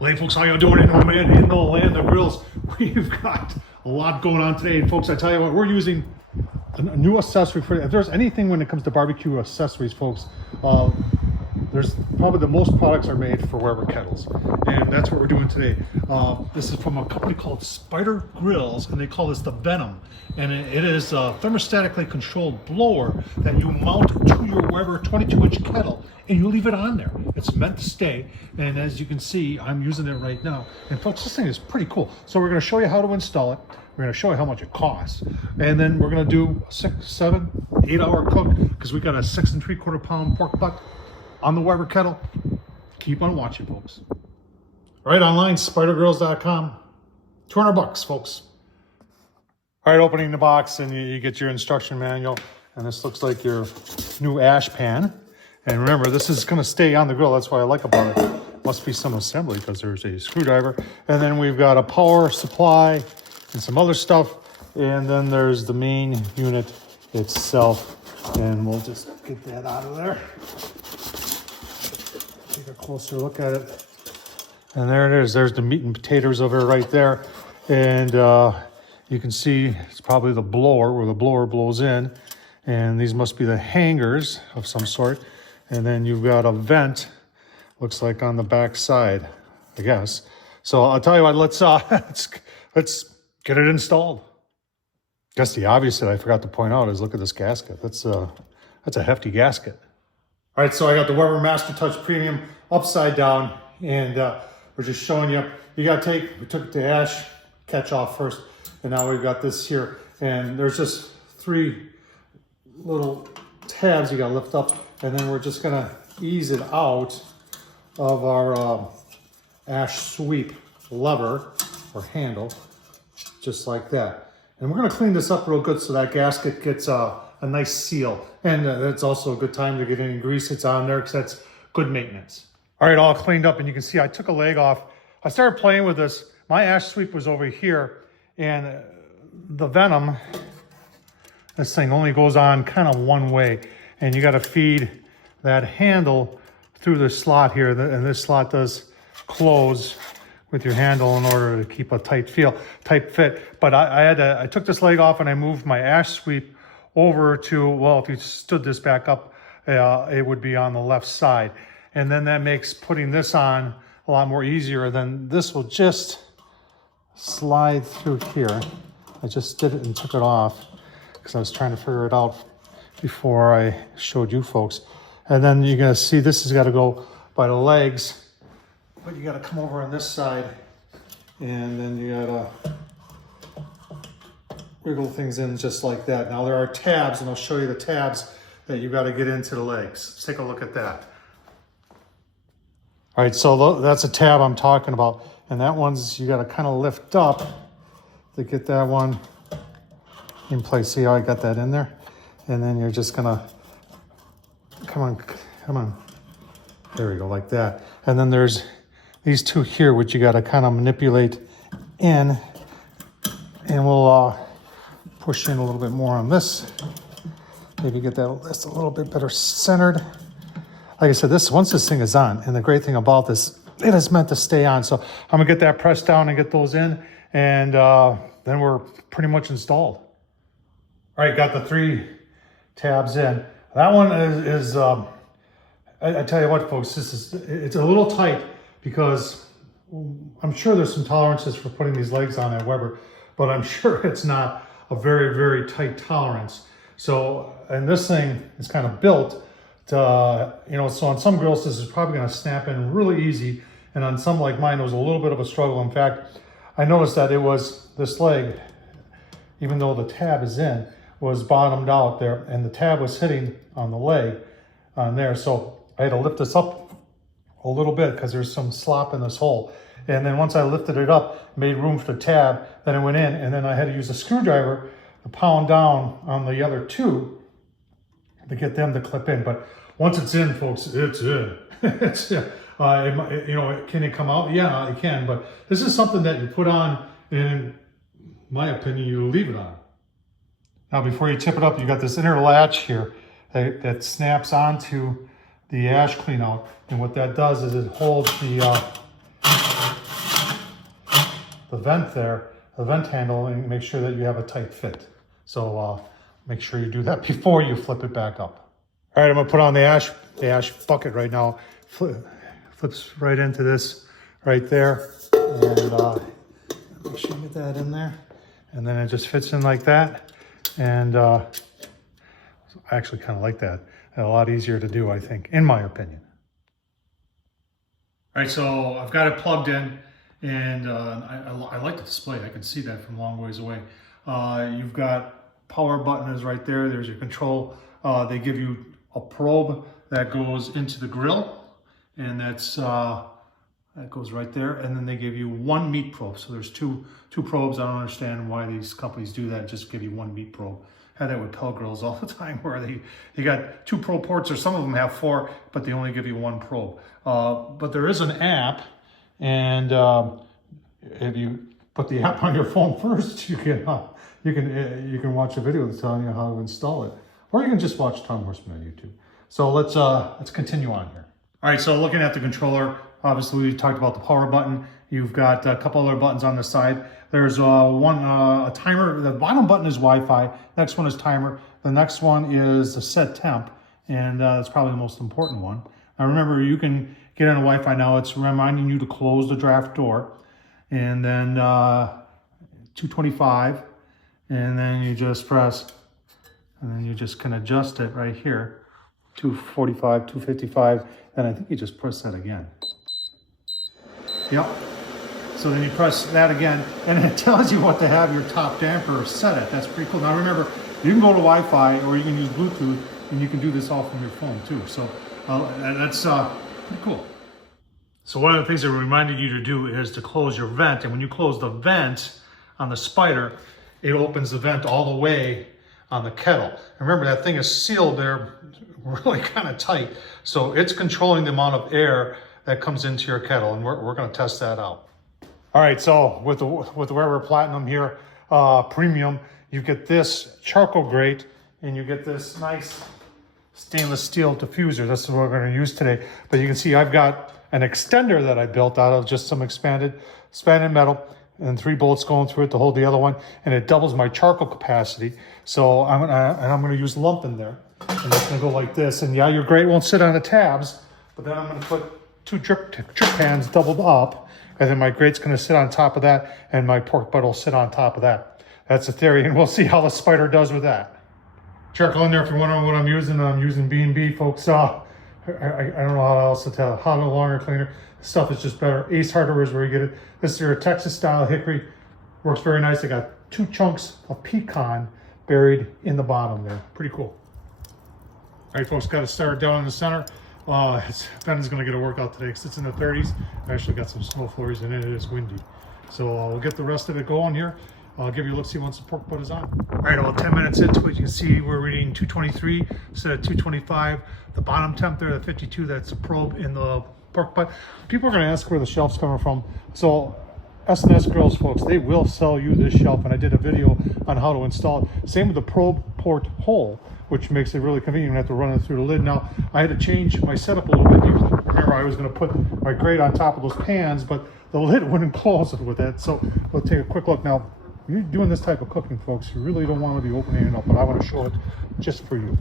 Hey folks, how y'all doing in the land of grills? We've got a lot going on today, and folks, I tell you what, we're using a new accessory for. If there's anything when it comes to barbecue accessories, folks, there's probably the most products are made for Weber kettles, and that's what we're doing today. This is from a company called Spider Grills, and they call this the Venom, and it is a thermostatically controlled blower that you mount to your Weber 22-inch kettle, and you leave it on there. It's meant to stay, and as you can see, I'm using it right now. And folks, this thing is pretty cool. So we're going to show you how to install it. We're going to show you how much it costs, and then we're going to do a 6, 7, 8 hour cook because we got a 6 3/4 pound pork butt on the Weber kettle. Keep on watching, folks. All right, online, spidergrills.com. $200, folks. All right, opening the box, and you get your instruction manual, and this looks like your new ash pan. And remember, this is going to stay on the grill. That's what I like about it. Must be some assembly because there's a screwdriver. And then we've got a power supply and some other stuff. And then there's the main unit itself. And we'll just get that out of there. Take a closer look at it. And there it is. There's the meat and potatoes over right there. And you can see it's probably the blower where the blower blows in. And these must be the hangers of some sort. And then you've got a vent, looks like on the back side, I guess. So I'll tell you what, let's get it installed. I guess the obvious that I forgot to point out is look at this gasket. That's a hefty gasket. All right, so I got the Weber Master Touch Premium upside down, and we're just showing you. We took it to ash, catch off first, and now we've got this here. And there's just 3 little tabs you gotta lift up, and then we're just gonna ease it out of our ash sweep lever or handle, just like that. And we're gonna clean this up real good so that gasket gets a nice seal. And that's also a good time to get any grease that's on there because that's good maintenance. All right, all cleaned up, and you can see I took a leg off. I started playing with this. My ash sweep was over here, and the Venom, this thing only goes on kind of one way, and you got to feed that handle through the slot here, and this slot does close with your handle in order to keep a tight fit. But I took this leg off and I moved my ash sweep over to, well, if you stood this back up, it would be on the left side. And then that makes putting this on a lot more easier. Then this will just slide through here. I just did it and took it off because I was trying to figure it out before I showed you folks. And then you're gonna see this has gotta go by the legs, but you gotta come over on this side, and then you gotta wiggle things in just like that. Now there are tabs, and I'll show you the tabs that you gotta get into the legs. Let's take a look at that. All right, so that's a tab I'm talking about, and that one's you gotta kind of lift up to get that one in place. See how I got that in there? And then you're just gonna, come on. There we go, like that. And then there's these 2 here, which you gotta kind of manipulate in. And we'll push in a little bit more on this. Maybe get that just a little bit better centered. Like I said, once this thing is on, and the great thing about this, it is meant to stay on. So I'm gonna get that pressed down and get those in, and then we're pretty much installed. All right, got the 3 tabs in. That one is I tell you what, folks, it's a little tight because I'm sure there's some tolerances for putting these legs on at Weber, but I'm sure it's not a very, very tight tolerance. So, and this thing is kind of built to, so on some grills, this is probably gonna snap in really easy. And on some like mine, it was a little bit of a struggle. In fact, I noticed that it was this leg, even though the tab is in, was bottomed out there, and the tab was hitting on the leg on there. So I had to lift this up a little bit because there's some slop in this hole. And then once I lifted it up, made room for the tab, then it went in, and then I had to use a screwdriver to pound down on the other 2 to get them to clip in. But once it's in, folks, it's in. It's in. Can it come out? Yeah, it can, but this is something that you put on, and in my opinion, you leave it on. Now, before you tip it up, you got this inner latch here that snaps onto the ash clean out. And what that does is it holds the the vent there, the vent handle, and make sure that you have a tight fit. So make sure you do that before you flip it back up. All right, I'm gonna put on the ash bucket right now. Flips right into this right there. And make sure you get that in there. And then it just fits in like that. And I actually kind of like that. A lot easier to do, I think, in my opinion. All right, so I've got it plugged in, and I like the display. I can see that from a long ways away. You've got power button is right there. There's your control. They give you a probe that goes into the grill, and that goes right there. And then they give you one meat probe. So there's two probes. I don't understand why these companies do that. Just give you one meat probe. Had that with pellet grills all the time, where you got 2 probe ports, or some of them have 4, but they only give you 1 probe. But there is an app, and if you put the app on your phone first, you can watch a video that's telling you how to install it, or you can just watch Tom Horsman on YouTube. So let's continue on here. All right, so looking at the controller, obviously we talked about the power button. You've got a couple other buttons on the side. There's a timer. The bottom button is Wi-Fi. Next one is timer. The next one is the set temp, and that's probably the most important one. Now remember, you can get on a Wi-Fi now. It's reminding you to close the draft door, and then 225, and then you just press, and then you just can adjust it right here, 245, 255, and I think you just press that again. Yep. So then you press that again, and it tells you what to have your top damper set at. That's pretty cool. Now remember, you can go to Wi-Fi, or you can use Bluetooth, and you can do this all from your phone too. So that's pretty cool. So one of the things that reminded you to do is to close your vent. And when you close the vent on the spider, it opens the vent all the way on the kettle. And remember, that thing is sealed there really kind of tight. So it's controlling the amount of air that comes into your kettle, and we're going to test that out. All right, so with the Weber Platinum here, premium, you get this charcoal grate, and you get this nice stainless steel diffuser. That's what we're going to use today. But you can see I've got an extender that I built out of just some expanded metal, and 3 bolts going through it to hold the other one, and it doubles my charcoal capacity. So I'm gonna use lump in there, and it's gonna go like this. And yeah, your grate won't sit on the tabs, but then I'm gonna put 2 drip pans doubled up, and then my grate's gonna sit on top of that, and my pork butt will sit on top of that. That's the theory, and we'll see how the spider does with that. Charcoal in there. If you're wondering what I'm using B&B, folks. I don't know how else to tell. Hot and longer cleaner. This stuff is just better. Ace Hardware is where you get it. This is your Texas style hickory. Works very nice. I got 2 chunks of pecan buried in the bottom there. Pretty cool. All right, folks, got to start down in the center. Ben's going to get a workout today because it's in the 30s. I actually got some snow flurries and it is windy. So we'll get the rest of it going here. I'll give you a look, see once the pork butt is on. All right, well, 10 minutes into it, you can see we're reading 223 instead of 225. The bottom temp there, the 52, that's a probe in the pork butt. People are going to ask where the shelf's coming from. So S&S Grills, folks, they will sell you this shelf, and I did a video on how to install it. Same with the probe port hole, which makes it really convenient. You don't have to run it through the lid. Now, I had to change my setup a little bit. You remember, I was going to put my grate on top of those pans, but the lid wouldn't close with that. So we'll take a quick look now. When you're doing this type of cooking, folks, you really don't want to be opening it up, but I want to show it just for you.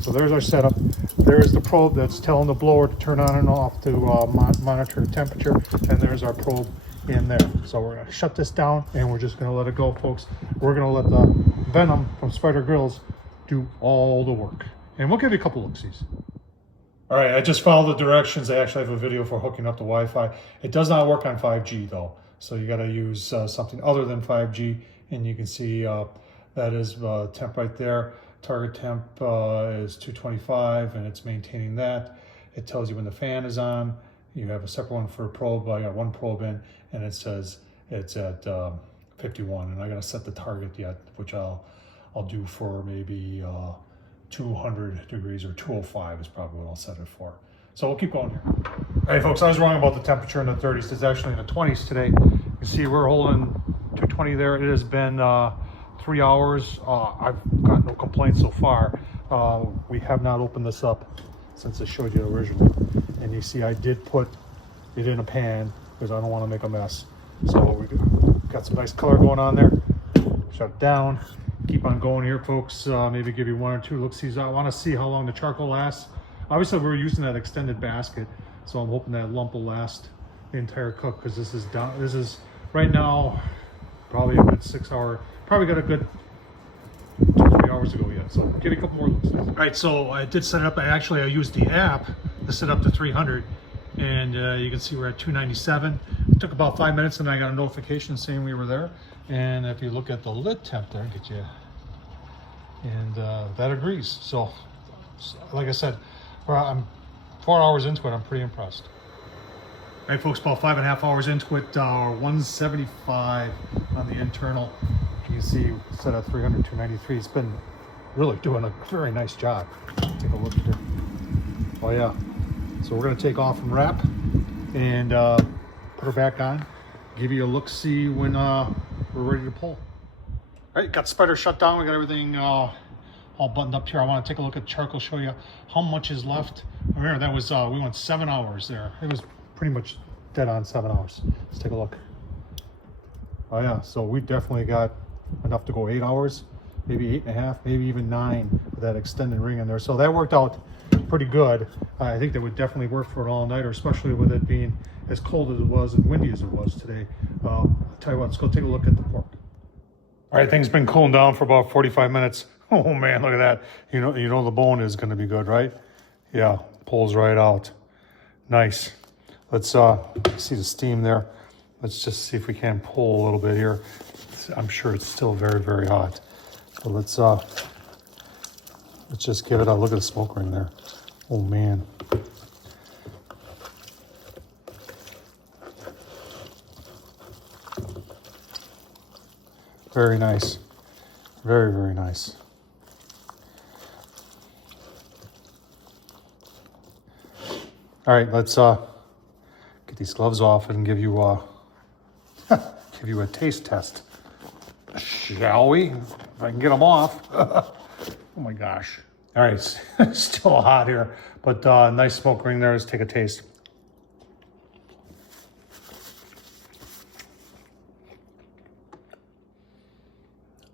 So there's our setup. There's the probe that's telling the blower to turn on and off to monitor the temperature, and there's our probe in there. So we're going to shut this down, and we're just going to let it go, folks. We're going to let the Venom from Spider Grills do all the work, and we'll give you a couple look-sees. All right, I just followed the directions. I actually have a video for hooking up to Wi-Fi. It does not work on 5G though. So you got to use something other than 5G, and you can see that is temp right there. Target temp is 225, and it's maintaining that. It tells you when the fan is on. You have a separate one for a probe. I got 1 probe in, and it says it's at 51, and I got to set the target yet, which I'll do for maybe 200 degrees, or 205 is probably what I'll set it for. So we'll keep going here. Hey folks, I was wrong about the temperature in the 30s. It's actually in the 20s today. You can see we're holding 220 there. It has been 3 hours. I've got no complaints so far. We have not opened this up since I showed you originally. And you see I did put it in a pan because I don't want to make a mess. So we got some nice color going on there. Shut it down. Keep on going here, folks. Maybe give you one or two look-sees. I want to see how long the charcoal lasts. Obviously, we're using that extended basket, so I'm hoping that lump will last the entire cook, because this is down. This is right now probably a good 6 hour. Probably got a good 2-3 hours ago yet. So get a couple more looks. All right, so I did set it up. I used the app to set up to 300, and you can see we're at 297. It took about 5 minutes, and I got a notification saying we were there. And if you look at the lid temp there, get you, and that agrees. So, like I said, I'm 4 hours into it. I'm pretty impressed. All right, folks, about 5.5 hours into it, 175 on the internal. You can see set at 300, 293. It's been really doing a very nice job. Take a look here. Oh yeah. So we're gonna take off and wrap and put her back on. Give you a look, see when we're ready to pull. All right, got the spider shut down. We got everything all buttoned up here. I want to take a look at charcoal, show you how much is left. Remember, that was we went 7 hours there. It was pretty much dead on 7 hours. Let's take a look. Oh yeah, so we definitely got enough to go 8 hours, maybe 8.5, maybe even 9 with that extended ring in there. So that worked out pretty good. I think that would definitely work for an all-nighter, especially with it being as cold as it was and windy as it was today. I'll tell you what, let's go take a look at the pork. All right, things been cooling down for about 45 minutes. Oh man, look at that. You know the bone is going to be good, right? Yeah, pulls right out. Nice. Let's see the steam there. Let's just see if we can pull a little bit here. I'm sure it's still very, very hot. So let's just give it a look at the smoke ring there. Oh man. Very nice. Very, very nice. All right, let's get these gloves off and give you a taste test. Shall we? If I can get them off. Oh my gosh. All right, it's still hot here, but nice smoke ring there. Let's take a taste.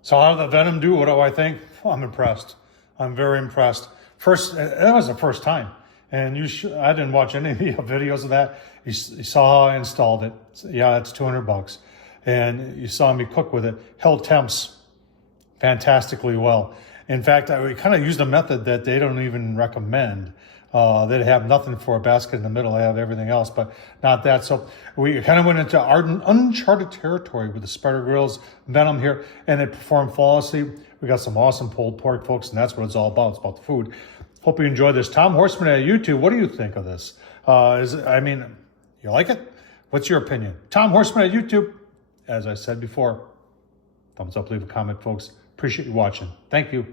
So how did the Venom do? What do I think? Oh, I'm impressed. I'm very impressed. That was the first time. And I didn't watch any of the videos of that. You saw how I installed it. Yeah, it's $200. And you saw me cook with it. Held temps fantastically well. In fact, we kind of used a method that they don't even recommend. They have nothing for a basket in the middle. They have everything else, but not that. So we kind of went into uncharted territory with the Spider Grills Venom here, and it performed flawlessly. We got some awesome pulled pork, folks, and that's what it's all about. It's about the food. Hope you enjoyed this. Tom Horsman at YouTube, what do you think of this? You like it? What's your opinion? Tom Horsman at YouTube, as I said before, thumbs up, leave a comment, folks. Appreciate you watching. Thank you.